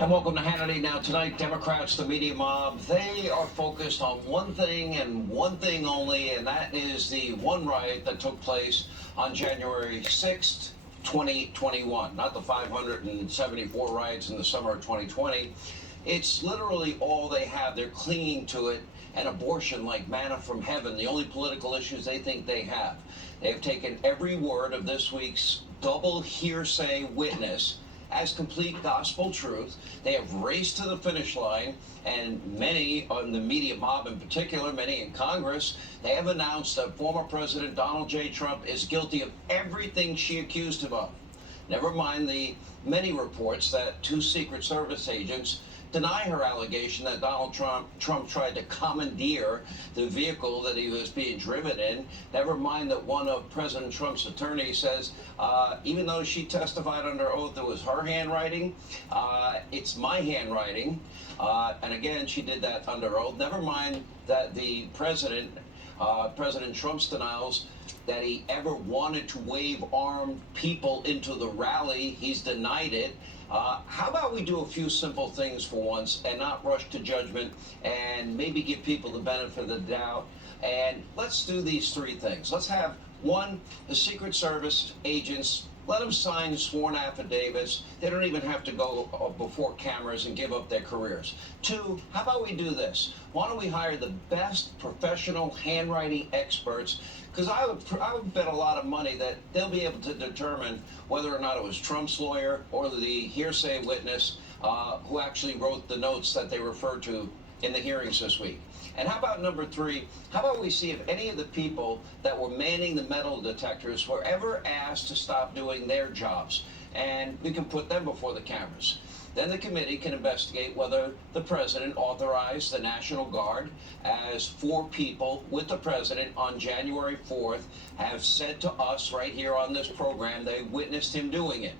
And welcome to Hannity. Now tonight, Democrats, the media mob, they are focused on one thing and one thing only, and that is the one riot that took place on January 6th, 2021. Not the 574 riots in the summer of 2020. It's literally all they have. They're clinging to it, and abortion like manna from heaven, the only political issues they think they have. They have taken every word of this week's double hearsay witness as complete gospel truth. They have raced to the finish line, and many on the media mob in particular, many in Congress, they have announced that former President Donald J. Trump is guilty of everything she accused him of. Never mind the many reports that two Secret Service agents deny her allegation that Donald Trump tried to commandeer the vehicle that he was being driven in. Never mind that one of President Trump's attorneys says, even though she testified under oath it was her handwriting, it's my handwriting. And again, she did that under oath. Never mind that the President Trump's denials that he ever wanted to wave armed people into the rally. He's denied it. How about we do a few simple things for once and not rush to judgment and maybe give people the benefit of the doubt? And let's do these three things. Let's have one, the Secret Service agents, let them sign sworn affidavits. They don't even have to go before cameras and give up their careers. Two, how about we do this? Why don't we hire the best professional handwriting experts? Because I would bet a lot of money that they'll be able to determine whether or not it was Trump's lawyer or the hearsay witness who actually wrote the notes that they referred to in the hearings this week. And how about number three, how about we see if any of the people that were manning the metal detectors were ever asked to stop doing their jobs, and we can put them before the cameras. Then the committee can investigate whether the president authorized the National Guard, as four people with the president on January 4th have said to us right here on this program they witnessed him doing it.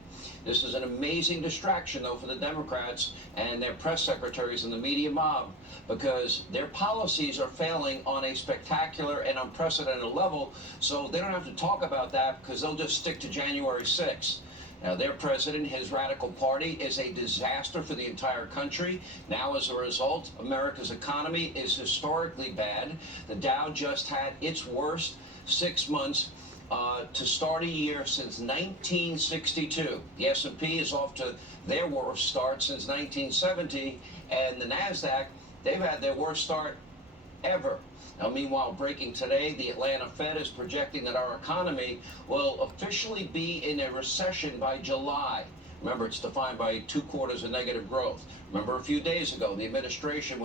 This is an amazing distraction, though, for the Democrats and their press secretaries and the media mob, because their policies are failing on a spectacular and unprecedented level, so they don't have to talk about that because they'll just stick to January 6th. Now, their president, his radical party, is a disaster for the entire country. Now, as a result, America's economy is historically bad. The Dow just had its worst 6 months to start a year since 1962. The S&P is off to their worst start since 1970, and the NASDAQ, they've had their worst start ever. Now, meanwhile, breaking today, the Atlanta Fed is projecting that our economy will officially be in a recession by July. Remember, it's defined by 2 quarters of negative growth. Remember, a few days ago, the administration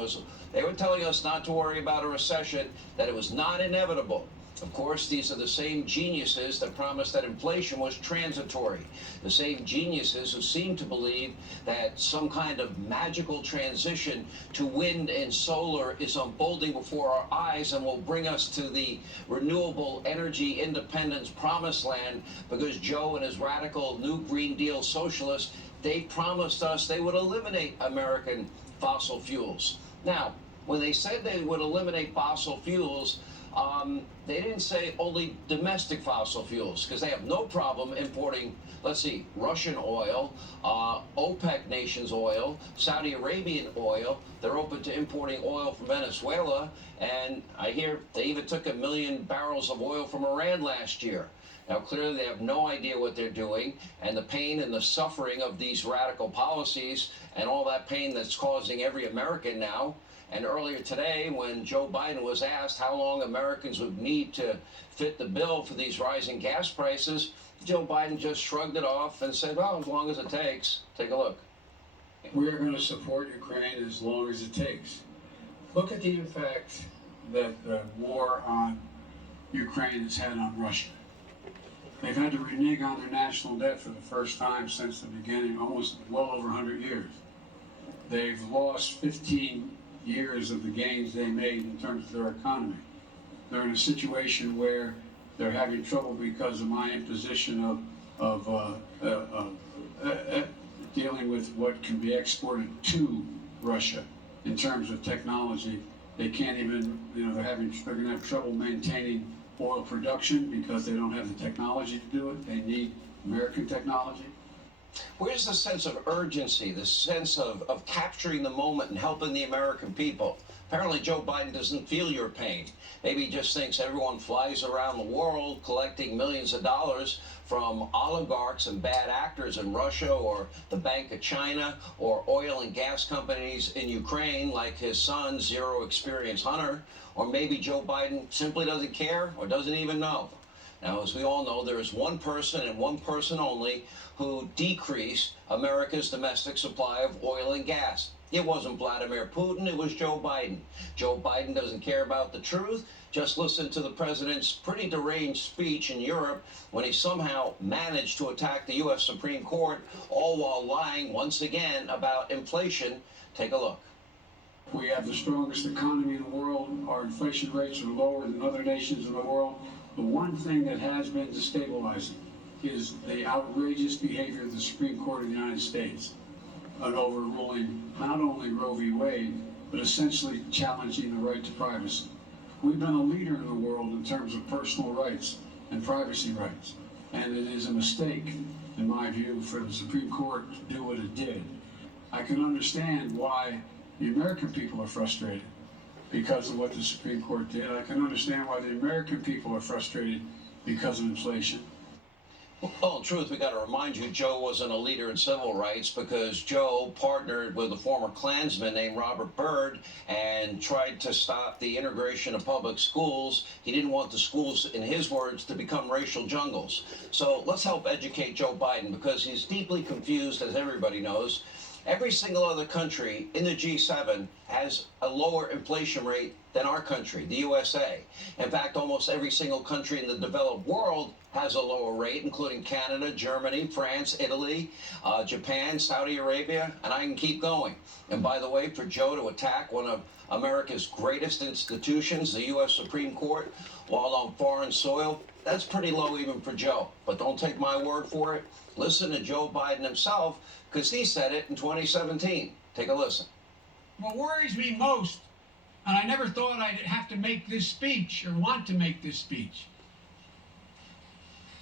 they were telling us not to worry about a recession, that it was not inevitable. Of course, these are the same geniuses that promised that inflation was transitory. The same geniuses who seem to believe that some kind of magical transition to wind and solar is unfolding before our eyes and will bring us to the renewable energy independence promised land, because Joe and his radical New Green Deal socialists, they promised us they would eliminate American fossil fuels. Now, when they said they would eliminate fossil fuels, they didn't say only domestic fossil fuels, because they have no problem importing, let's see, Russian oil, OPEC nations oil, Saudi Arabian oil. They're open to importing oil from Venezuela, and I hear they even took 1 million barrels of oil from Iran last year. Now, clearly they have no idea what they're doing, and the pain and the suffering of these radical policies and all that pain that's causing every American now. And earlier today, when Joe Biden was asked how long Americans would need to fit the bill for these rising gas prices, Joe Biden just shrugged it off and said, well, as long as it takes. Take a look. We're going to support Ukraine as long as it takes. Look at the impact that the war on Ukraine has had on Russia. They've had to renege on their national debt for the first time since the beginning, almost well over 100 years. They've lost 15 years of the gains they made in terms of their economy. They're in a situation where they're having trouble because of my imposition of dealing with what can be exported to Russia in terms of technology. They can't even, they're going to have trouble maintaining oil production because they don't have the technology to do it. They need American technology. Where's the sense of urgency, the sense of capturing the moment and helping the American people? Apparently, Joe Biden doesn't feel your pain. Maybe he just thinks everyone flies around the world collecting millions of dollars from oligarchs and bad actors in Russia or the Bank of China or oil and gas companies in Ukraine like his son, Zero Experience Hunter. Or maybe Joe Biden simply doesn't care or doesn't even know. Now, as we all know, there is one person and one person only who decreased America's domestic supply of oil and gas. It wasn't Vladimir Putin, it was Joe Biden. Joe Biden doesn't care about the truth. Just listen to the president's pretty deranged speech in Europe when he somehow managed to attack the U.S. Supreme Court, all while lying once again about inflation. Take a look. We have the strongest economy in the world. Our inflation rates are lower than other nations in the world. The one thing that has been destabilizing is the outrageous behavior of the Supreme Court of the United States on overruling not only Roe v. Wade, but essentially challenging the right to privacy. We've been a leader in the world in terms of personal rights and privacy rights, and it is a mistake, in my view, for the Supreme Court to do what it did. I can understand why the American people are frustrated because of what the Supreme Court did. I can understand why the American people are frustrated because of inflation. Well, in truth, we got to remind you, Joe wasn't a leader in civil rights because Joe partnered with a former Klansman named Robert Byrd and tried to stop the integration of public schools. He didn't want the schools, in his words, to become racial jungles. So let's help educate Joe Biden because he's deeply confused, as everybody knows. Every single other country in the G7 has a lower inflation rate than our country, the USA. In fact, almost every single country in the developed world has a lower rate, including Canada, Germany, France, Italy, Japan, Saudi Arabia, and I can keep going. And by the way, for Joe to attack one of America's greatest institutions, the U.S. Supreme Court, while on foreign soil, that's pretty low even for Joe. But don't take my word for it. Listen to Joe Biden himself, because he said it in 2017. Take a listen. What worries me most, and I never thought I'd have to make this speech or want to make this speech,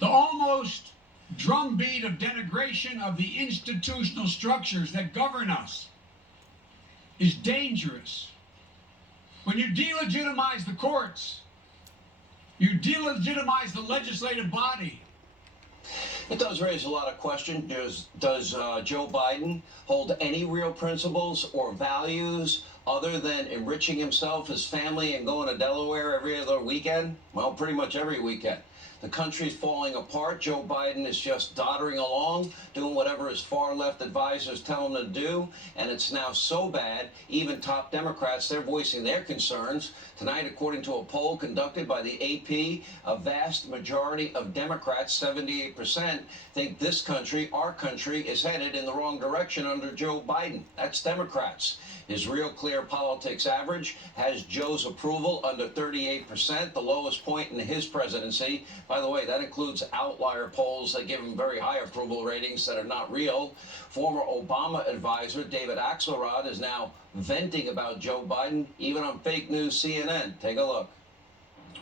the almost drumbeat of denigration of the institutional structures that govern us is dangerous. When you delegitimize the courts, you delegitimize the legislative body. It does raise a lot of questions. Does Joe Biden hold any real principles or values other than enriching himself, his family, and going to Delaware every other weekend? Well, pretty much every weekend. The country's falling apart. Joe Biden is just doddering along, doing whatever his far-left advisors tell him to do. And it's now so bad, even top Democrats, they're voicing their concerns. Tonight, according to a poll conducted by the AP, a vast majority of Democrats, 78%, think this country, our country, is headed in the wrong direction under Joe Biden. That's Democrats. His Real Clear Politics average has Joe's approval under 38%, the lowest point in his presidency. By the way, that includes outlier polls that give him very high approval ratings that are not real. Former Obama advisor David Axelrod is now venting about Joe Biden, even on fake news CNN. Take a look.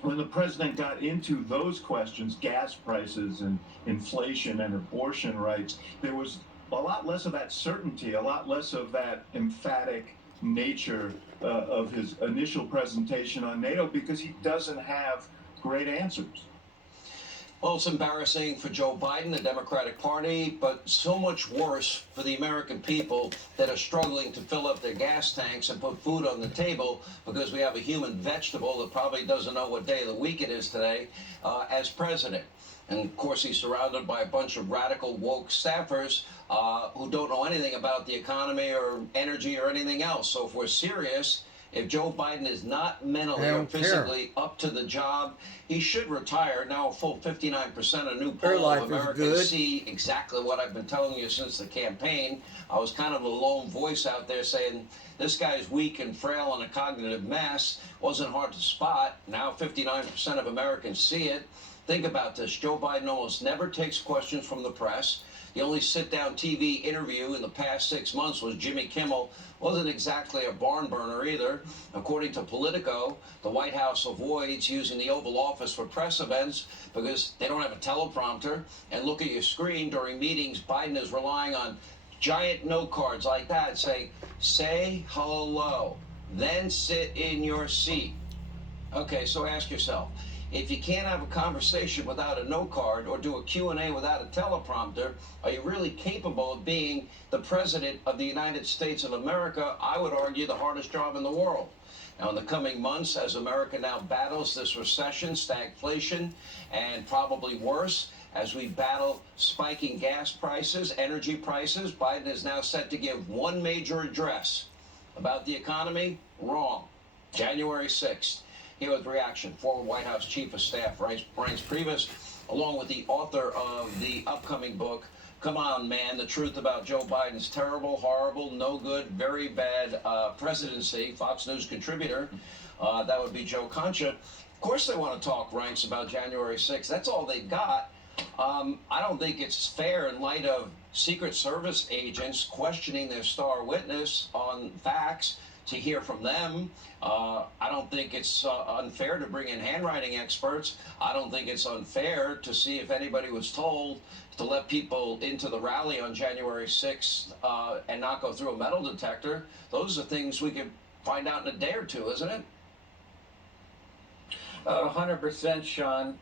When the president got into those questions, gas prices and inflation and abortion rights, there was a lot less of that certainty, a lot less of that emphatic nature of his initial presentation on NATO because he doesn't have great answers. Well, it's embarrassing for Joe Biden, the Democratic Party, but so much worse for the American people that are struggling to fill up their gas tanks and put food on the table because we have a human vegetable that probably doesn't know what day of the week it is today as president. And of course, he's surrounded by a bunch of radical woke staffers who don't know anything about the economy or energy or anything else. So if we're serious, if Joe Biden is not mentally or physically up to the job, he should retire. Now a full 59% of new poll of Americans see exactly what I've been telling you since the campaign. I was kind of a lone voice out there saying, this guy's weak and frail and a cognitive mess. Wasn't hard to spot. Now 59% of Americans see it. Think about this. Joe Biden almost never takes questions from the press. The only sit-down TV interview in the past 6 months was Jimmy Kimmel. Wasn't exactly a barn burner either. According to Politico, the White House avoids using the Oval Office for press events because they don't have a teleprompter. And look at your screen during meetings, Biden is relying on giant note cards like that. Say hello, then sit in your seat. Okay, so ask yourself, if you can't have a conversation without a note card or do a Q&A without a teleprompter, are you really capable of being the president of the United States of America? I would argue the hardest job in the world. Now, in the coming months, as America now battles this recession, stagflation, and probably worse, as we battle spiking gas prices, energy prices, Biden is now set to give one major address about the economy. Wrong. January 6th. Here with reaction, former White House Chief of Staff Reince Priebus, along with the author of the upcoming book, Come On Man, The Truth About Joe Biden's Terrible, Horrible, No Good, Very Bad Presidency, Fox News contributor. That would be Joe Concha. Of course they want to talk, Reince, about January 6th. That's all they've got. I don't think it's fair in light of Secret Service agents questioning their star witness on facts to hear from them. I don't think it's unfair to bring in handwriting experts. I don't think it's unfair to see if anybody was told to let people into the rally on January 6th and not go through a metal detector. Those are things we could find out in a day or two, isn't it? 100%, Sean.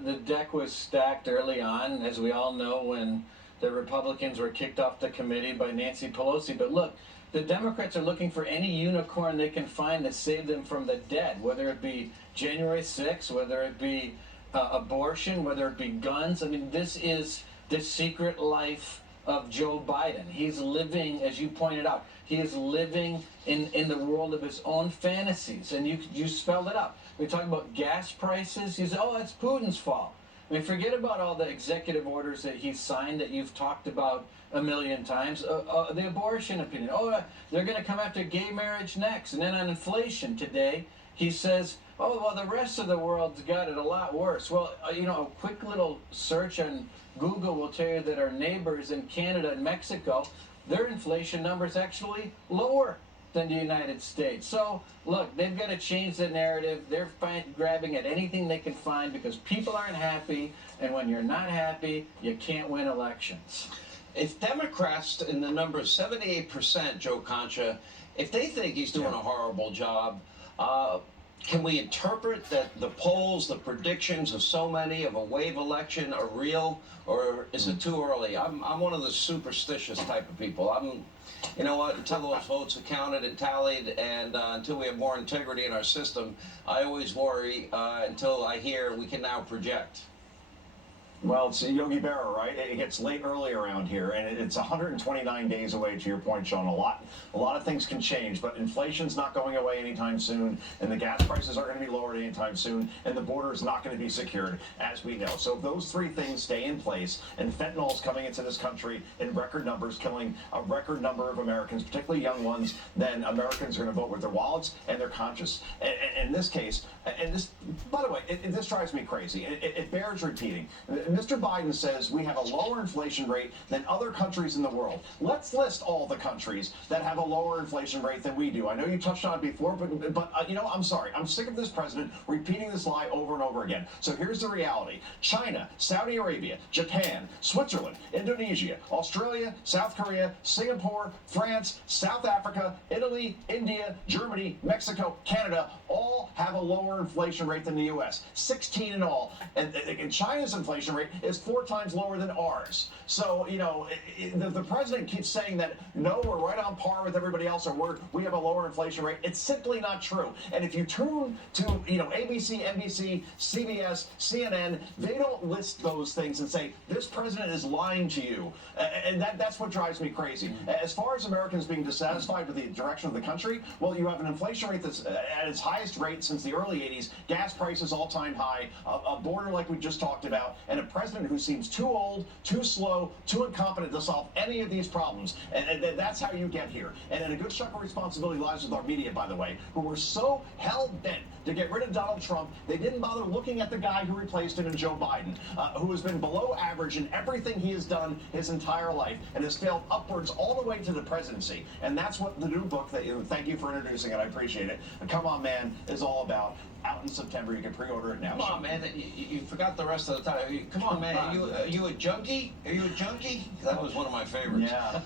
The deck was stacked early on, as we all know, when the Republicans were kicked off the committee by Nancy Pelosi. But look, the Democrats are looking for any unicorn they can find to save them from the dead, whether it be January 6th, whether it be abortion, whether it be guns. I mean, this is the secret life of Joe Biden. He's living, as you pointed out, he is living in the world of his own fantasies. And you spelled it out. We talk about gas prices. You say, oh, that's Putin's fault. I mean, forget about all the executive orders that he signed that you've talked about a million times. The abortion opinion. Oh, they're going to come after gay marriage next. And then on inflation today, he says, oh, well, the rest of the world's got it a lot worse. Well, a quick little search on Google will tell you that our neighbors in Canada and Mexico, their inflation numbers actually lower than the United States. So, look, they've got to change the narrative. They're grabbing at anything they can find because people aren't happy, and when you're not happy, you can't win elections. If Democrats in the number 78%, Joe Concha, if they think he's doing a horrible job, can we interpret that the polls, the predictions of so many of a wave election are real, or is it too early? I'm one of the superstitious type of people. You know what, until those votes are counted and tallied and until we have more integrity in our system, I always worry until I hear we can now project. Well, it's Yogi Berra, right? It gets late early around here, and it's 129 days away, to your point, Sean. A lot of things can change, but inflation's not going away anytime soon, and the gas prices aren't going to be lowered anytime soon, and the border is not going to be secured, as we know. So if those three things stay in place, and fentanyl is coming into this country in record numbers, killing a record number of Americans, particularly young ones, then Americans are going to vote with their wallets and their conscience. And in this case, and this, by the way, this drives me crazy. It bears repeating. Mr. Biden says we have a lower inflation rate than other countries in the world. Let's list all the countries that have a lower inflation rate than we do. I know you touched on it before, but I'm sorry. I'm sick of this president repeating this lie over and over again. So here's the reality. China, Saudi Arabia, Japan, Switzerland, Indonesia, Australia, South Korea, Singapore, France, South Africa, Italy, India, Germany, Mexico, Canada, all have a lower inflation rate than the U.S. 16 in all. And China's inflation rate is 4 times lower than ours. So, the president keeps saying that, no, we're right on par with everybody else, or we have a lower inflation rate. It's simply not true. And if you tune to, ABC, NBC, CBS, CNN, they don't list those things and say, this president is lying to you. And that's what drives me crazy. As far as Americans being dissatisfied with the direction of the country, well, you have an inflation rate that's at its highest rate since the early 80s, gas prices all-time high, a border like we just talked about, and a president who seems too old, too slow, too incompetent to solve any of these problems. And that's how you get here. And a good chunk of responsibility lies with our media, by the way, who were so hell-bent to get rid of Donald Trump, they didn't bother looking at the guy who replaced him in Joe Biden, who has been below average in everything he has done his entire life and has failed upwards all the way to the presidency. And that's what the new book, thank you for introducing it, I appreciate it, Come On Man, is all about. Out in September, you can pre-order it now. Come on, man, you forgot the rest of the time. Come on, man, are you a junkie? Are you a junkie? That was one of my favorites. Yeah.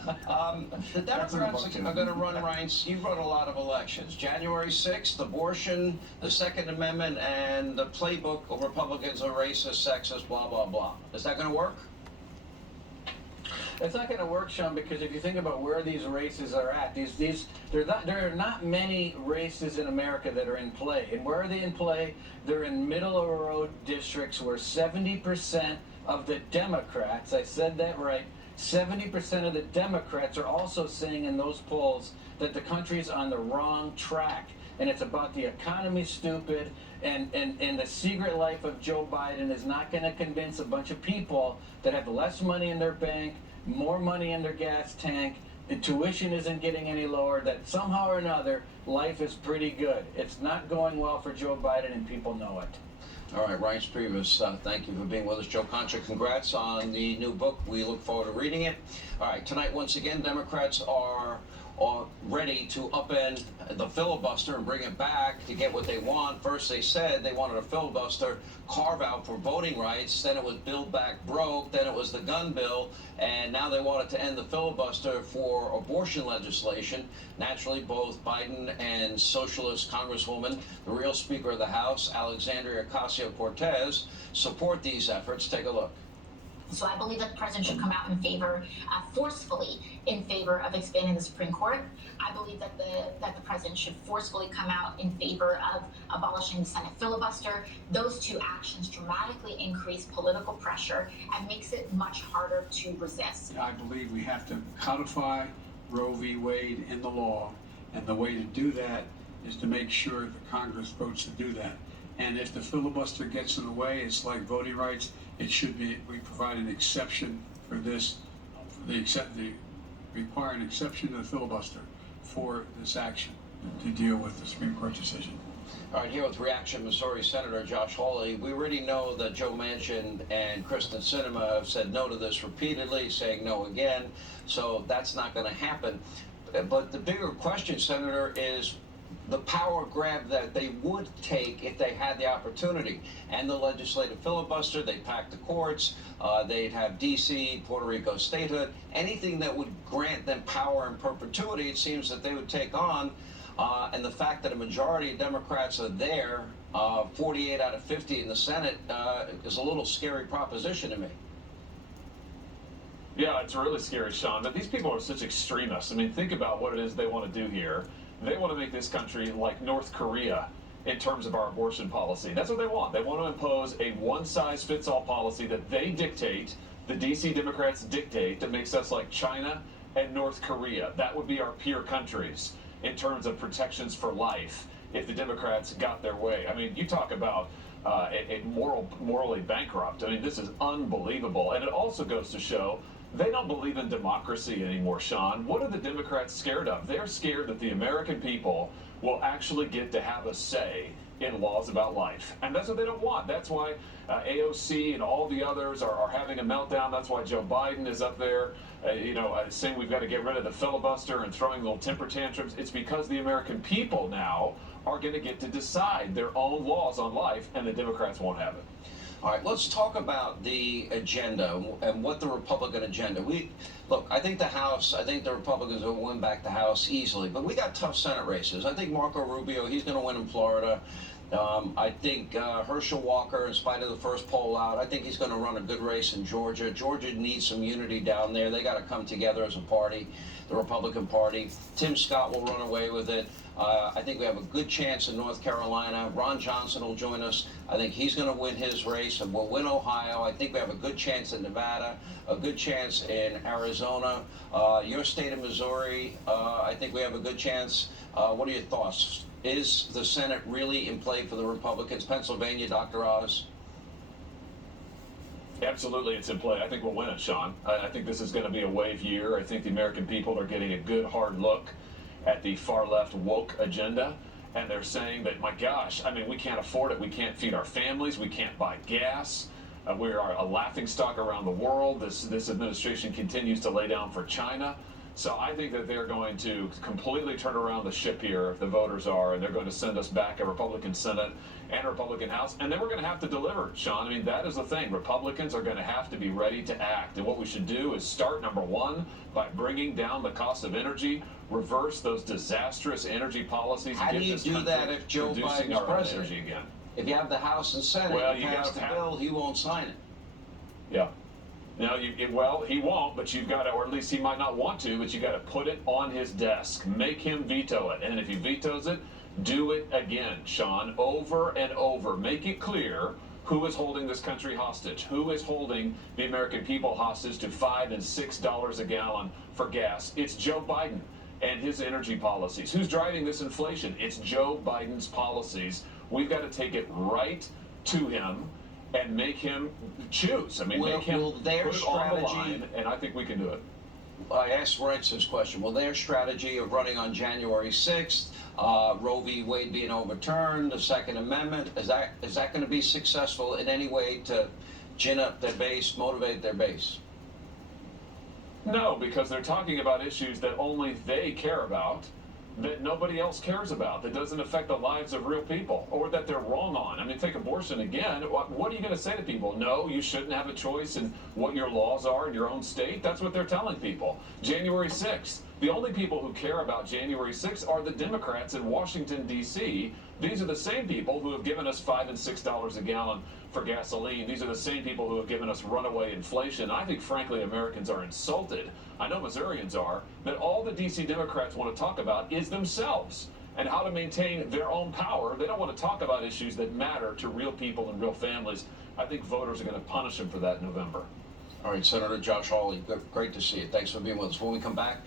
The Democrats are going to run rights. You've run a lot of elections. January 6th, abortion, the Second Amendment, and the playbook of Republicans are racist, sexist, blah, blah, blah. Is that going to work? It's not going to work, Sean, because if you think about where these races are at, there are not many races in America that are in play. And where are they in play? They're in middle-of-the-road districts where 70% of the Democrats, I said that right, 70% of the Democrats are also saying in those polls that the country's on the wrong track. And it's about the economy, stupid, and the secret life of Joe Biden is not going to convince a bunch of people that have less money in their bank, more money in their gas tank, the tuition isn't getting any lower, that somehow or another life is pretty good. It's not going well for Joe Biden, and people know it. All right, Ryan Sprevus, thank you for being with us. Joe Concha, congrats on the new book. We look forward to reading it. All right, tonight, once again, Democrats are ready to upend the filibuster and bring it back to get what they want. First, they said they wanted a filibuster carve out for voting rights. Then it was Build Back Broke. Then it was the gun bill. And now they wanted to end the filibuster for abortion legislation. Naturally, both Biden and Socialist Congresswoman, the real Speaker of the House, Alexandria Ocasio-Cortez, support these efforts. Take a look. So I believe that the president should come out in favor, forcefully in favor of expanding the Supreme Court. I believe that the president should forcefully come out in favor of abolishing the Senate filibuster. Those two actions dramatically increase political pressure and makes it much harder to resist. I believe we have to codify Roe v. Wade in the law, and the way to do that is to make sure the Congress votes to do that. And if the filibuster gets in the way, it's like voting rights. It should be, we provide an exception for this, require an exception to the filibuster for this action to deal with the Supreme Court decision. All right, here with Reaction, Missouri Senator Josh Hawley. We already know that Joe Manchin and Kristen Sinema have said no to this repeatedly, saying no again. So that's not going to happen. But the bigger question, Senator, is the power grab that they would take if they had the opportunity. And the legislative filibuster, they'd pack the courts, they'd have D.C., Puerto Rico statehood, anything that would grant them power in perpetuity, it seems that they would take on. And the fact that a majority of Democrats are there, 48 out of 50 in the Senate, is a little scary proposition to me. Yeah, it's really scary, Sean. But these people are such extremists. I mean, think about what it is they want to do here. They want to make this country like North Korea in terms of our abortion policy. That's what they want. They want to impose a one-size-fits-all policy that they dictate, the D.C. Democrats dictate, that makes us like China and North Korea. That would be our peer countries in terms of protections for life if the Democrats got their way. I mean, you talk about morally bankrupt. I mean, this is unbelievable. And it also goes to show they don't believe in democracy anymore, Sean. What are the Democrats scared of? They're scared that the American people will actually get to have a say in laws about life. And that's what they don't want. That's why AOC and all the others are having a meltdown. That's why Joe Biden is up there, saying we've got to get rid of the filibuster and throwing little temper tantrums. It's because the American people now are going to get to decide their own laws on life, and the Democrats won't have it. All right, let's talk about the agenda and what the Republican agenda. Look, I think the Republicans will win back the House easily, but we got tough Senate races. I think Marco Rubio, he's going to win in Florida. I think Herschel Walker, in spite of the first poll out, I think he's going to run a good race in Georgia. Georgia needs some unity down there. They got to come together as a party, the Republican Party. Tim Scott will run away with it. I think we have a good chance in North Carolina. Ron Johnson will join us. I think he's going to win his race and we'll win Ohio. I think we have a good chance in Nevada, a good chance in Arizona. Your state of Missouri, I think we have a good chance. What are your thoughts? Is the Senate really in play for the Republicans? Pennsylvania, Dr. Oz? Absolutely, it's in play. I think we'll win it, Sean. I think this is going to be a wave year. I think the American people are getting a good, hard look at the far left woke agenda. And they're saying that, my gosh, I mean, we can't afford it. We can't feed our families. We can't buy gas. We are a laughingstock around the world. This administration continues to lay down for China. So I think that they're going to completely turn around the ship here, if the voters are, and they're going to send us back a Republican Senate and a Republican House. And then we're going to have to deliver, Sean. I mean, that is the thing. Republicans are going to have to be ready to act. And what we should do is start, number one, by bringing down the cost of energy, reverse those disastrous energy policies. How do you do that if Joe Biden's president? Energy again. If you have the House and Senate, Well, you you pass gotta the have- bill, he won't sign it. Yeah. No, well, he won't, but you've got to, or at least he might not want to, but you got to put it on his desk. Make him veto it. And if he vetoes it, do it again, Sean, over and over. Make it clear who is holding this country hostage, who is holding the American people hostage to $5 and $6 a gallon for gas. It's Joe Biden and his energy policies. Who's driving this inflation? It's Joe Biden's policies. We've got to take it right to him and make him choose. I mean, Will make him their put it on the strategy- line, and I think we can do it. I asked Rentz this question. Will their strategy of running on January 6th, Roe v. Wade being overturned, the Second Amendment, is that going to be successful in any way to gin up their base, motivate their base? No, because they're talking about issues that only they care about, that nobody else cares about, that doesn't affect the lives of real people, or that they're wrong on. I mean, take abortion again. What are you going to say to people? No, you shouldn't have a choice in what your laws are in your own state. That's what they're telling people. January 6th. The only people who care about January 6th are the Democrats in Washington, D.C. These are the same people who have given us $5 and $6 a gallon for gasoline. These are the same people who have given us runaway inflation. I think, frankly, Americans are insulted. I know Missourians are, that all the D.C. Democrats want to talk about is themselves and how to maintain their own power. They don't want to talk about issues that matter to real people and real families. I think voters are going to punish them for that in November. All right, Senator Josh Hawley, great to see you. Thanks for being with us. When we come back,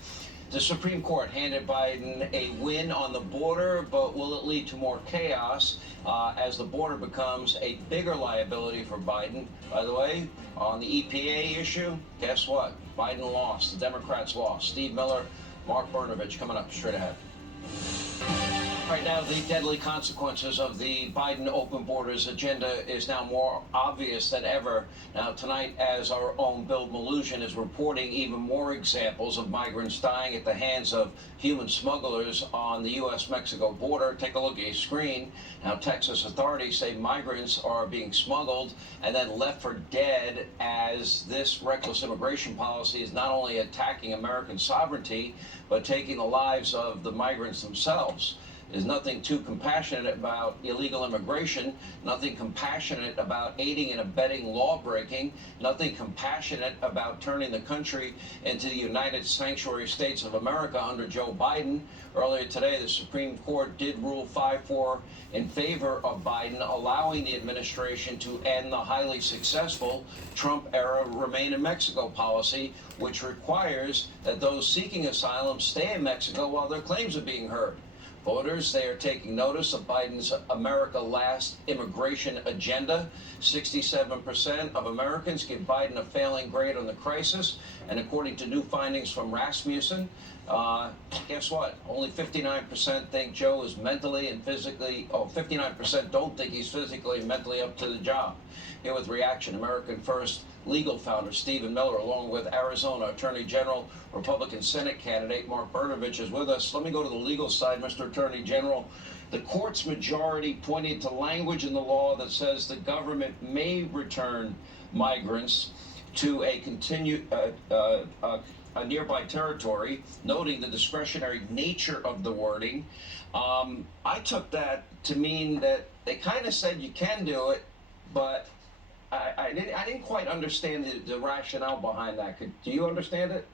the Supreme Court handed Biden a win on the border, but will it lead to more chaos as the border becomes a bigger liability for Biden? By the way, on the EPA issue, guess what? Biden lost. The Democrats lost. Steve Miller, Mark Brnovich coming up straight ahead. Right now, the deadly consequences of the Biden open borders agenda is now more obvious than ever. Now, tonight, as our own Bill Maloogian is reporting even more examples of migrants dying at the hands of human smugglers on the U.S.-Mexico border. Take a look at your screen. Now, Texas authorities say migrants are being smuggled and then left for dead as this reckless immigration policy is not only attacking American sovereignty, but taking the lives of the migrants themselves. There's nothing too compassionate about illegal immigration, nothing compassionate about aiding and abetting law breaking, nothing compassionate about turning the country into the United Sanctuary States of America under Joe Biden. Earlier today, the Supreme Court did rule 5-4 in favor of Biden, allowing the administration to end the highly successful Trump-era Remain in Mexico policy, which requires that those seeking asylum stay in Mexico while their claims are being heard. Voters, they are taking notice of Biden's America Last immigration agenda. 67% of Americans give Biden a failing grade on the crisis. And according to new findings from Rasmussen, guess what? Only 59% think Joe is mentally and physically, 59% don't think he's physically and mentally up to the job. Here with reaction, American First legal founder Stephen Miller, along with Arizona Attorney General, Republican Senate candidate Mark Brnovich is with us. Let me go to the legal side, Mr. Attorney General. The court's majority pointed to language in the law that says the government may return migrants to a nearby territory, noting the discretionary nature of the wording. I took that to mean that they kind of said you can do it, but I didn't quite understand the rationale behind that. Do you understand it?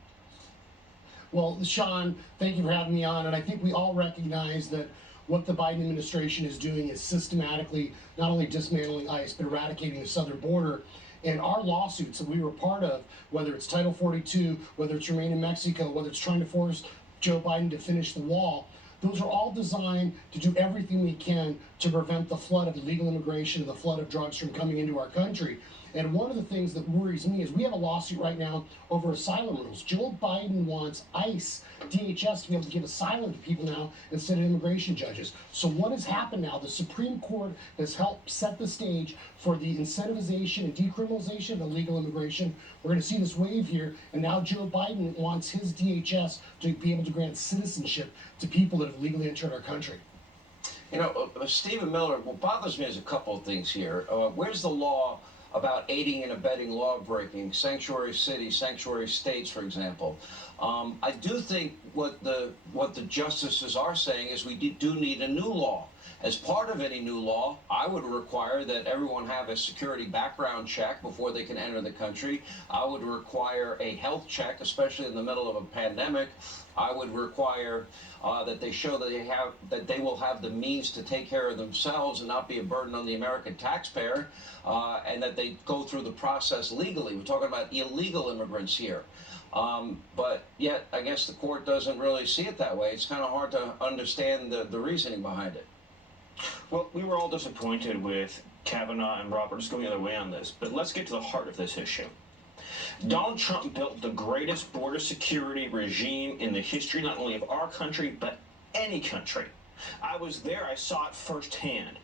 Well, Sean, thank you for having me on. And I think we all recognize that what the Biden administration is doing is systematically not only dismantling ICE, but eradicating the southern border. And our lawsuits that we were part of, whether it's Title 42, whether it's Remain in Mexico, whether it's trying to force Joe Biden to finish the wall, those are all designed to do everything we can to prevent the flood of illegal immigration and the flood of drugs from coming into our country. And one of the things that worries me is we have a lawsuit right now over asylum rules. Joe Biden wants ICE, DHS to be able to give asylum to people now instead of immigration judges. So what has happened now? The Supreme Court has helped set the stage for the incentivization and decriminalization of illegal immigration. We're going to see this wave here, and now Joe Biden wants his DHS to be able to grant citizenship to people that have legally entered our country. You know, Stephen Miller, what bothers me is a couple of things here. Where's the law about aiding and abetting law breaking, sanctuary cities, sanctuary states, for example? I do think what the justices are saying is we do need a new law. As part of any new law, I would require that everyone have a security background check before they can enter the country. I would require a health check, especially in the middle of a pandemic. I would require that they show that they will have the means to take care of themselves and not be a burden on the American taxpayer, and that they go through the process legally. We're talking about illegal immigrants here. But yet, I guess the court doesn't really see it that way. It's kind of hard to understand the reasoning behind it. Well, we were all disappointed with Kavanaugh and Roberts going the other way on this, but let's get to the heart of this issue. Donald Trump built the greatest border security regime in the history not only of our country, but any country. I was there, I saw it firsthand.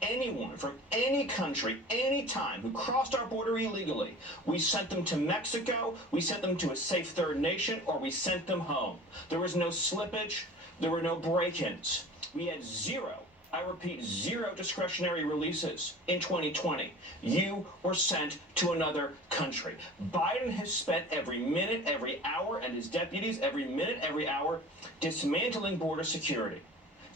Anyone from any country, anytime, who crossed our border illegally, we sent them to Mexico, we sent them to a safe third nation, or we sent them home. There was no slippage, there were no break-ins. We had zero, I repeat, zero discretionary releases in 2020. You were sent to another country. Biden has spent every minute, every hour, and his deputies every minute, every hour, dismantling border security,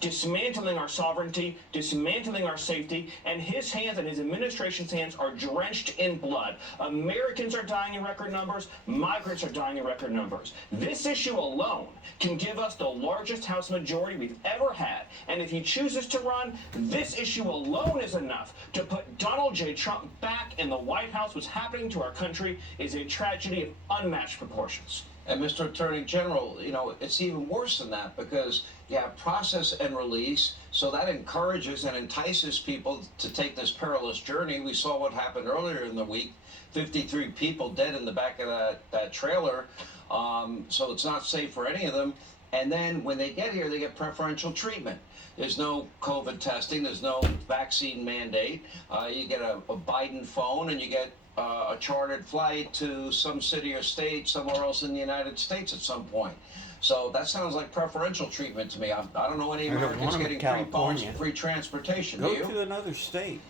dismantling our sovereignty, dismantling our safety, and his hands and his administration's hands are drenched in blood. Americans are dying in record numbers. Migrants are dying in record numbers. This issue alone can give us the largest House majority we've ever had. And if he chooses to run, this issue alone is enough to put Donald J. Trump back in the White House. What's happening to our country is a tragedy of unmatched proportions. And Mr. Attorney General, you know, it's even worse than that because you have process and release, so that encourages and entices people to take this perilous journey. We saw what happened earlier in the week, 53 people dead in the back of that trailer, so it's not safe for any of them. And then when they get here, they get preferential treatment. There's no COVID testing, there's no vaccine mandate. You get a Biden phone and you get a chartered flight to some city or state somewhere else in the United States at some point. So that sounds like preferential treatment to me. I don't know any Americans getting free phones, free transportation. Go to another state.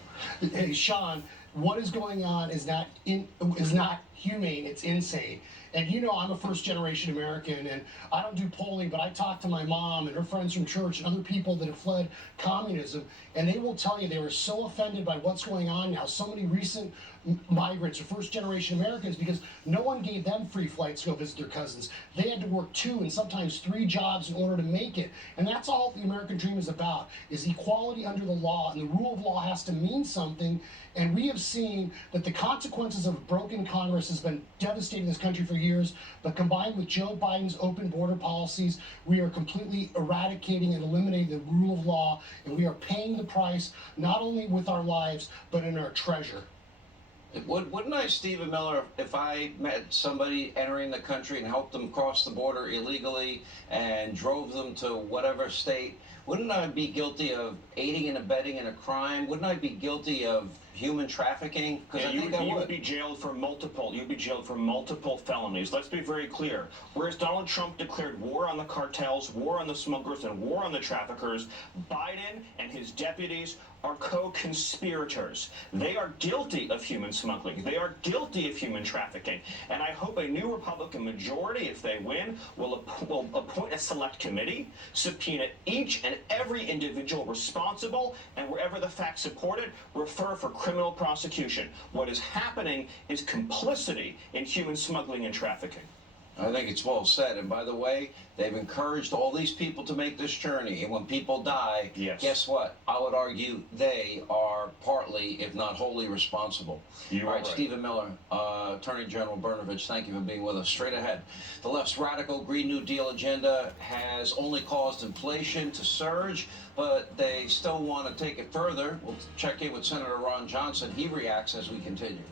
Hey, Sean, what is going on is not humane. It's insane. And you know, I'm a first-generation American, and I don't do polling, but I talk to my mom and her friends from church and other people that have fled communism, and they will tell you they were so offended by what's going on now. So many recent migrants or first-generation Americans, because no one gave them free flights to go visit their cousins. They had to work 2 and sometimes 3 jobs in order to make it. And that's all the American dream is about, is equality under the law, and the rule of law has to mean something. And we have seen that the consequences of a broken Congress has been devastating this country for years, but combined with Joe Biden's open border policies, we are completely eradicating and eliminating the rule of law, and we are paying the price, not only with our lives, but in our treasure. Wouldn't I, Stephen Miller, if I met somebody entering the country and helped them cross the border illegally and drove them to whatever state, wouldn't I be guilty of aiding and abetting in a crime? Wouldn't I be guilty of human trafficking? Because I think you would be jailed for multiple. You'd be jailed for multiple felonies. Let's be very clear. Whereas Donald Trump declared war on the cartels, war on the smugglers, and war on the traffickers, Biden and his deputies are co-conspirators. They are guilty of human smuggling. They are guilty of human trafficking. And I hope a new Republican majority, if they win, will appoint a select committee, subpoena each and every individual responsible, and wherever the facts support it, refer for criminal prosecution. What is happening is complicity in human smuggling and trafficking. I think it's well said. And by the way, they've encouraged all these people to make this journey. And when people die, yes, guess what? I would argue they are partly, if not wholly, responsible. All right, Stephen Miller, Attorney General Brnovich, thank you for being with us. Straight ahead. The left's radical Green New Deal agenda has only caused inflation to surge, but they still want to take it further. We'll check in with Senator Ron Johnson. He reacts as we continue.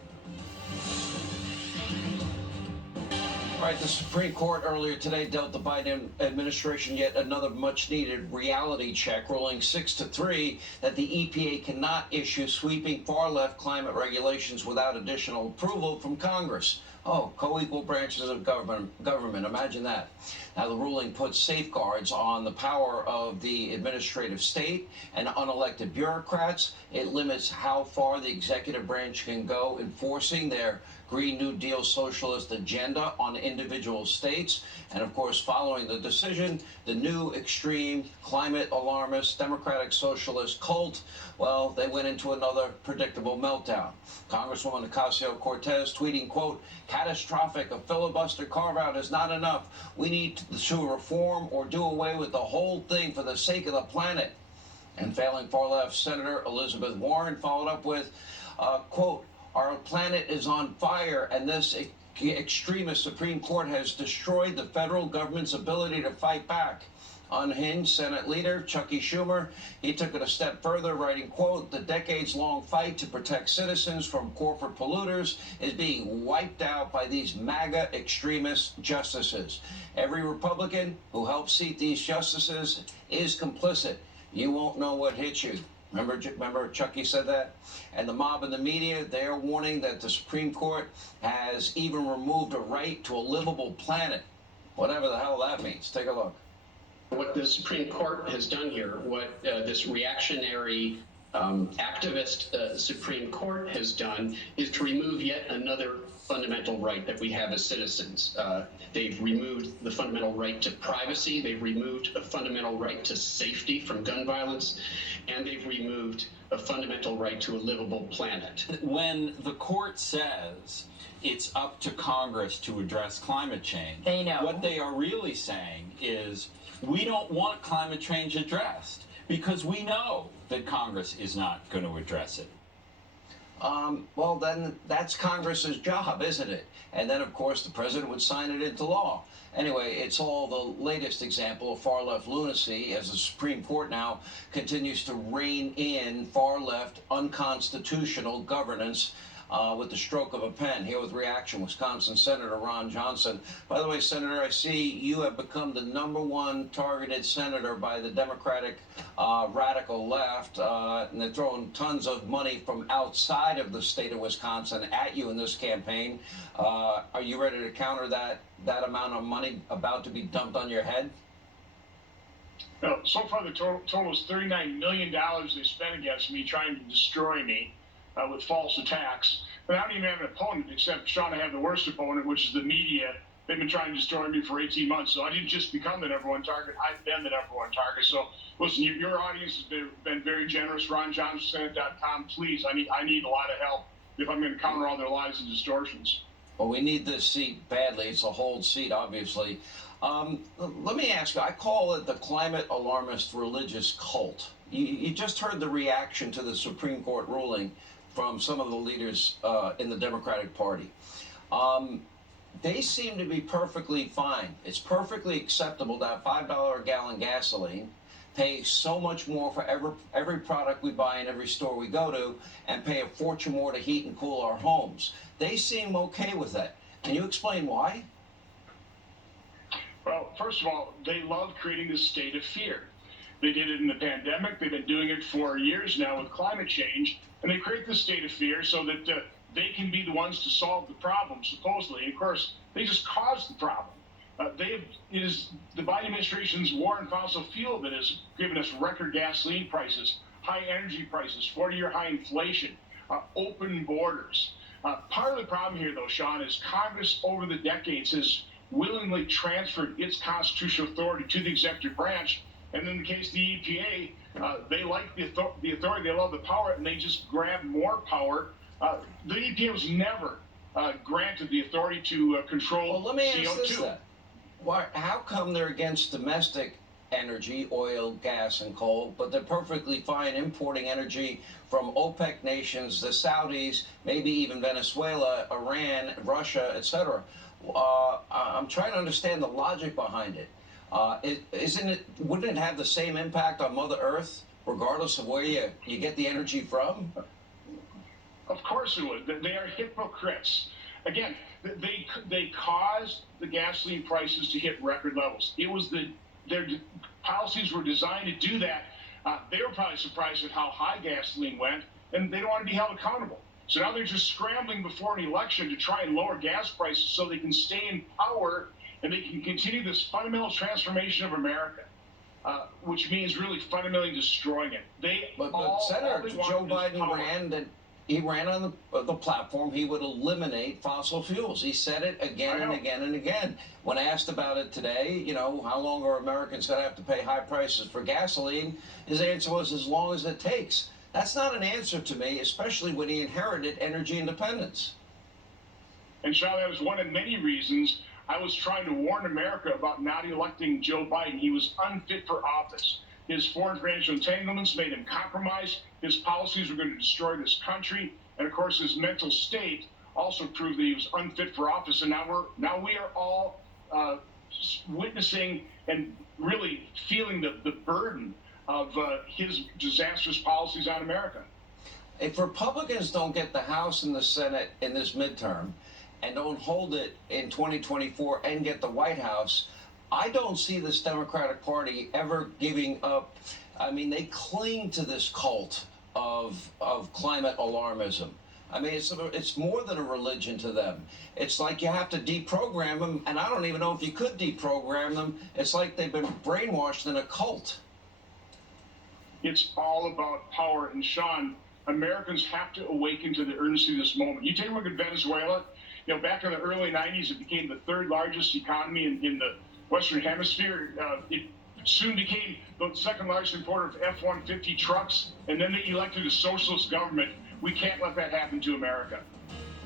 All right, the Supreme Court earlier today dealt the Biden administration yet another much-needed reality check, ruling 6-3 that the EPA cannot issue sweeping far-left climate regulations without additional approval from Congress. Oh, co-equal branches of government. Imagine that. Now, the ruling puts safeguards on the power of the administrative state and unelected bureaucrats. It limits how far the executive branch can go enforcing their Green New Deal socialist agenda on individual states. And of course, following the decision, the new extreme climate alarmist Democratic Socialist cult, well, they went into another predictable meltdown. Congresswoman Ocasio-Cortez tweeting, quote, "Catastrophic, a filibuster carve-out is not enough. We need to reform or do away with the whole thing for the sake of the planet." And failing far-left Senator Elizabeth Warren followed up with, quote, "Our planet is on fire, and this extremist Supreme Court has destroyed the federal government's ability to fight back." Unhinged Senate leader Chucky Schumer, he took it a step further, writing, quote, "The decades-long fight to protect citizens from corporate polluters is being wiped out by these MAGA extremist justices. Every Republican who helps seat these justices is complicit. You won't know what hit you." Remember Chucky said that? And the mob and the media, they are warning that the Supreme Court has even removed a right to a livable planet. Whatever the hell that means. Take a look. What the Supreme Court has done here, what this reactionary activist Supreme Court has done, is to remove yet another fundamental right that we have as citizens. They've removed the fundamental right to privacy, they've removed a fundamental right to safety from gun violence, and they've removed a fundamental right to a livable planet. When the court says it's up to Congress to address climate change, they know. What they are really saying is, we don't want climate change addressed because we know that Congress is not going to address it. Well, then that's Congress's job, isn't it? And then, of course, the president would sign it into law. Anyway, it's all the latest example of far-left lunacy as the Supreme Court now continues to rein in far-left unconstitutional governance with the stroke of a pen. Here with reaction, Wisconsin Senator Ron Johnson. By the way, Senator, I see you have become the #1 targeted senator by the Democratic radical left, and they're throwing tons of money from outside of the state of Wisconsin at you in this campaign. Are you ready to counter that amount of money about to be dumped on your head? No, so far the total is $39 million they spent against me, trying to destroy me with false attacks. But I don't even have an opponent, except Sean, I have the worst opponent, which is the media. They've been trying to destroy me for 18 months, so I didn't just become the #1 target, I've been the #1 target. So listen, your audience has been very generous. RonJohnsonSenate.com, please, I need a lot of help if I'm going to counter all their lies and distortions. Well, we need this seat badly. It's a hold seat, obviously. Let me ask you, I call it the climate alarmist religious cult. You just heard the reaction to the Supreme Court ruling from some of the leaders in the Democratic Party. They seem to be perfectly fine. It's perfectly acceptable to have $5 a gallon gasoline, pay so much more for every product we buy in every store we go to, and pay a fortune more to heat and cool our homes. They seem okay with that. Can you explain why? Well, first of all, they love creating this state of fear. They did it in the pandemic. They've been doing it for years now with climate change. And they create this state of fear so that they can be the ones to solve the problem, supposedly. And of course, they just caused the problem. It is the Biden administration's war on fossil fuel that has given us record gasoline prices, high energy prices, 40-year high inflation, open borders. Part of the problem here, though, Sean, is Congress over the decades has willingly transferred its constitutional authority to the executive branch. And in the case of the EPA, they like the authority, they love the power, and they just grab more power. The EPA was never granted the authority to control Well, let me CO2. ask this then. How come they're against domestic energy, oil, gas, and coal, but they're perfectly fine importing energy from OPEC nations, the Saudis, maybe even Venezuela, Iran, Russia, etc.? I'm trying to understand the logic behind it. Wouldn't it have the same impact on Mother Earth, regardless of where you get the energy from? Of course it would. They are hypocrites. Again, they caused the gasoline prices to hit record levels. It was their policies were designed to do that. They were probably surprised at how high gasoline went, and they don't want to be held accountable. So now they're just scrambling before an election to try and lower gas prices so they can stay in power and they can continue this fundamental transformation of America, which means really fundamentally destroying it. But Senator Joe Biden ran on the platform he would eliminate fossil fuels. He said it again and again and again. When asked about it today, you know, how long are Americans going to have to pay high prices for gasoline, his answer was as long as it takes. That's not an answer to me, especially when he inherited energy independence. And Sean, that was one of many reasons I was trying to warn America about not electing Joe Biden. He was unfit for office. His foreign financial entanglements made him compromise. His policies were going to destroy this country. And of course, his mental state also proved that he was unfit for office. And now we are all witnessing and really feeling the burden of his disastrous policies on America. If Republicans don't get the House and the Senate in this midterm and don't hold it in 2024 and get the White House, I don't see this Democratic Party ever giving up. I mean, they cling to this cult of climate alarmism. I mean, it's more than a religion to them. It's like you have to deprogram them, and I don't even know if you could deprogram them. It's like they've been brainwashed in a cult. It's all about power. And Sean, Americans have to awaken to the urgency of this moment. You take a look at Venezuela. You know, back in the early 90s, it became the third largest economy in the Western Hemisphere. It soon became the second largest importer of F-150 trucks, and then they elected a socialist government. We can't let that happen to America.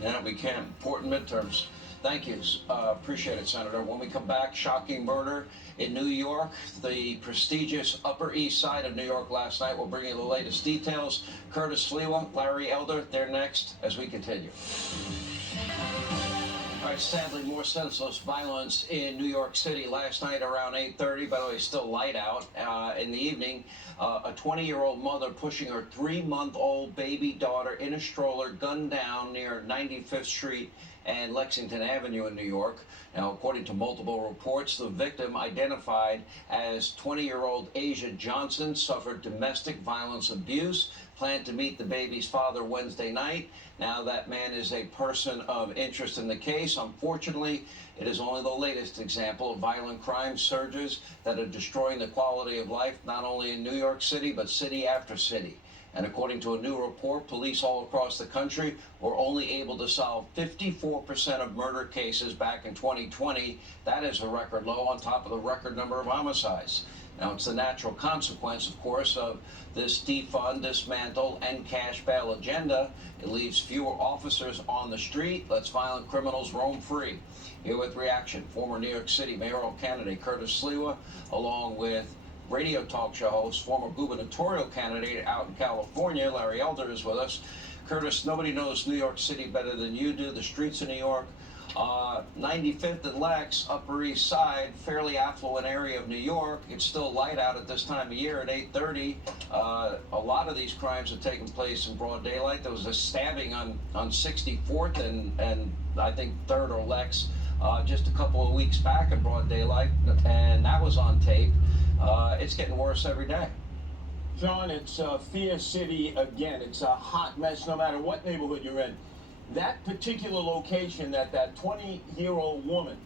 Yeah, we can. Important midterms. Thank you. Appreciate it, Senator. When we come back, shocking murder in New York, the prestigious Upper East Side of New York last night. We'll bring you the latest details. Curtis Sliwa, Larry Elder, they're next as we continue. All right, sadly, more senseless violence in New York City last night around 8:30. By the way, still light out in the evening. A 20-year-old mother pushing her 3-month-old baby daughter in a stroller, gunned down near 95th Street and Lexington Avenue in New York. Now, according to multiple reports, the victim, identified as 20-year-old Asia Johnson, suffered domestic violence abuse, planned to meet the baby's father Wednesday night. Now that man is a person of interest in the case. Unfortunately, it is only the latest example of violent crime surges that are destroying the quality of life, not only in New York City, but city after city. And according to a new report, police all across the country were only able to solve 54% of murder cases back in 2020. That is a record low on top of the record number of homicides. Now, it's the natural consequence, of course, of this defund, dismantle, and cash bail agenda. It leaves fewer officers on the street, lets violent criminals roam free. Here with reaction, former New York City mayoral candidate Curtis Sliwa, along with radio talk show host, former gubernatorial candidate out in California, Larry Elder, is with us. Curtis, nobody knows New York City better than you do, the streets of New York. 95th and Lex, Upper East Side, fairly affluent area of New York. It's still light out at this time of year at 8:30. A lot of these crimes have taken place in broad daylight. There was a stabbing on 64th and I think 3rd or Lex just a couple of weeks back in broad daylight, and that was on tape. It's getting worse every day. John, it's Fear City again. It's a hot mess no matter what neighborhood you're in. That particular location that 20-year-old woman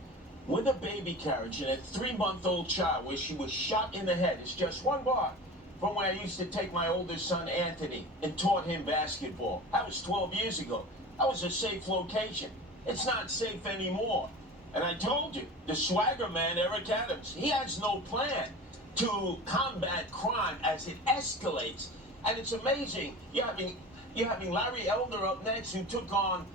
with a baby carriage and a 3-month-old child where she was shot in the head is just one block from where I used to take my oldest son, Anthony, and taught him basketball. That was 12 years ago. That was a safe location. It's not safe anymore. And I told you, the swagger man, Eric Adams, he has no plan to combat crime as it escalates. And it's amazing. You're having Larry Elder up next, who took on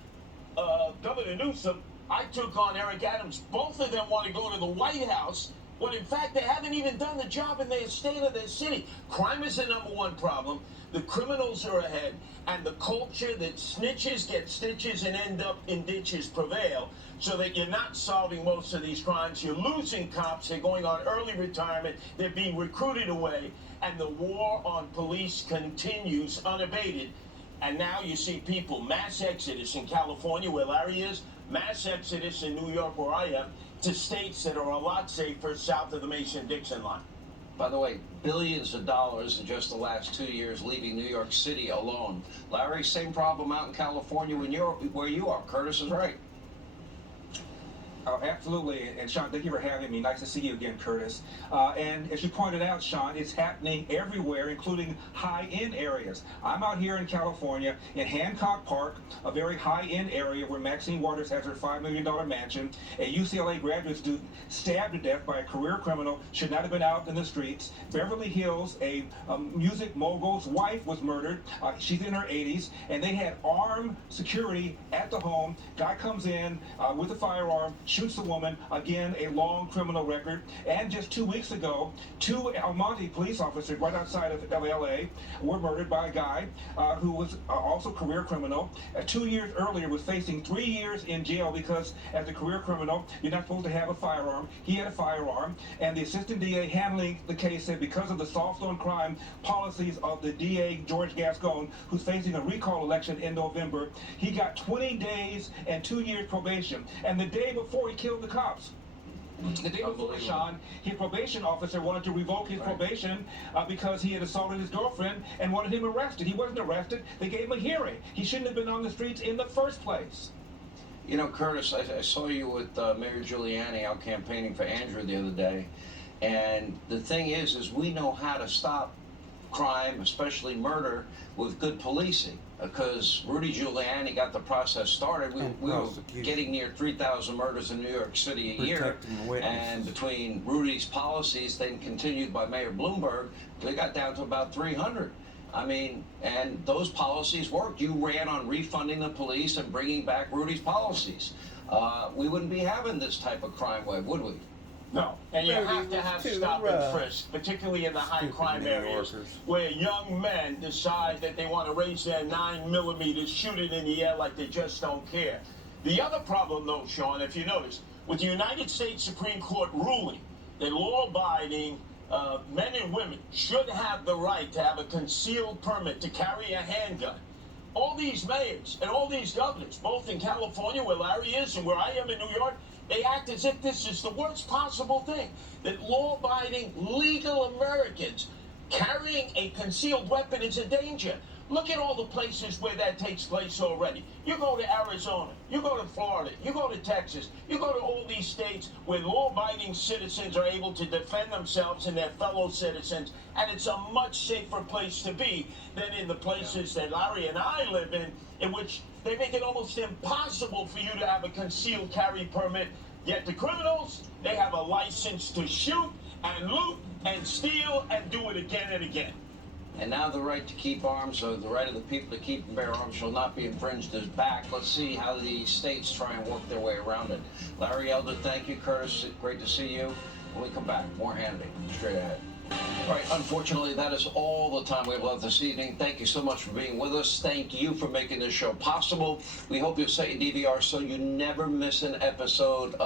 Governor Newsom. I took on Eric Adams. Both of them want to go to the White House, when in fact they haven't even done the job in their state or their city. Crime is the #1 problem. The criminals are ahead, and the culture that snitches get stitches and end up in ditches prevail, so that you're not solving most of these crimes. You're losing cops. They're going on early retirement. They're being recruited away, and the war on police continues unabated. And now you see people, mass exodus in California, where Larry is, mass exodus in New York, where I am, to states that are a lot safer south of the Mason-Dixon line. By the way, billions of dollars in just the last 2 years leaving New York City alone. Larry, same problem out in California where you are. Curtis is right. Oh, absolutely. And Sean, thank you for having me. Nice to see you again, Curtis. And as you pointed out, Sean, it's happening everywhere, including high-end areas. I'm out here in California in Hancock Park, a very high-end area where Maxine Waters has her $5 million mansion. A UCLA graduate student stabbed to death by a career criminal, should not have been out in the streets. Beverly Hills, a music mogul's wife was murdered. She's in her 80s, and they had armed security at the home. Guy comes in with a firearm, shoots the woman, again, a long criminal record. And just 2 weeks ago, 2 El Monte police officers right outside of LA were murdered by a guy who was also a career criminal. 2 years earlier was facing 3 years in jail because as a career criminal, you're not supposed to have a firearm. He had a firearm, and the assistant DA handling the case said because of the soft on crime policies of the DA, George Gascon, who's facing a recall election in November, he got 20 days and 2 years probation. And the day before he killed the cops, the day before, Sean, his probation officer wanted to revoke his probation because he had assaulted his girlfriend and wanted him arrested. He wasn't arrested. They gave him a hearing. He shouldn't have been on the streets in the first place. You know, Curtis, I saw you with Mayor Giuliani out campaigning for Andrew the other day. And the thing is we know how to stop crime, especially murder, with good policing. Because Rudy Giuliani got the process started. We were getting near 3,000 murders in New York City a year. And between Rudy's policies, then continued by Mayor Bloomberg, we got down to about 300. I mean, and those policies worked. You ran on refunding the police and bringing back Rudy's policies. We wouldn't be having this type of crime wave, would we? No, and you have to have stop and frisk, particularly in the high crime areas where young men decide that they want to raise their 9mm, shoot it in the air like they just don't care. The other problem, though, Sean, if you notice, with the United States Supreme Court ruling that law-abiding men and women should have the right to have a concealed permit to carry a handgun, all these mayors and all these governors, both in California, where Larry is, and where I am in New York, they act as if this is the worst possible thing, that law-abiding, legal Americans carrying a concealed weapon is a danger. Look at all the places where that takes place already. You go to Arizona, you go to Florida, you go to Texas, you go to all these states where law-abiding citizens are able to defend themselves and their fellow citizens, and it's a much safer place to be than in the places that Larry and I live in which they make it almost impossible for you to have a concealed carry permit. Yet the criminals, they have a license to shoot and loot and steal and do it again and again. And now the right to keep arms, or the right of the people to keep and bear arms, shall not be infringed is back. Let's see how the states try and work their way around it. Larry Elder, thank you. Curtis, great to see you. When we come back, more Hannity, straight ahead. All right, unfortunately, that is all the time we have left this evening. Thank you so much for being with us. Thank you for making this show possible. We hope you'll set your DVR so you never miss an episode of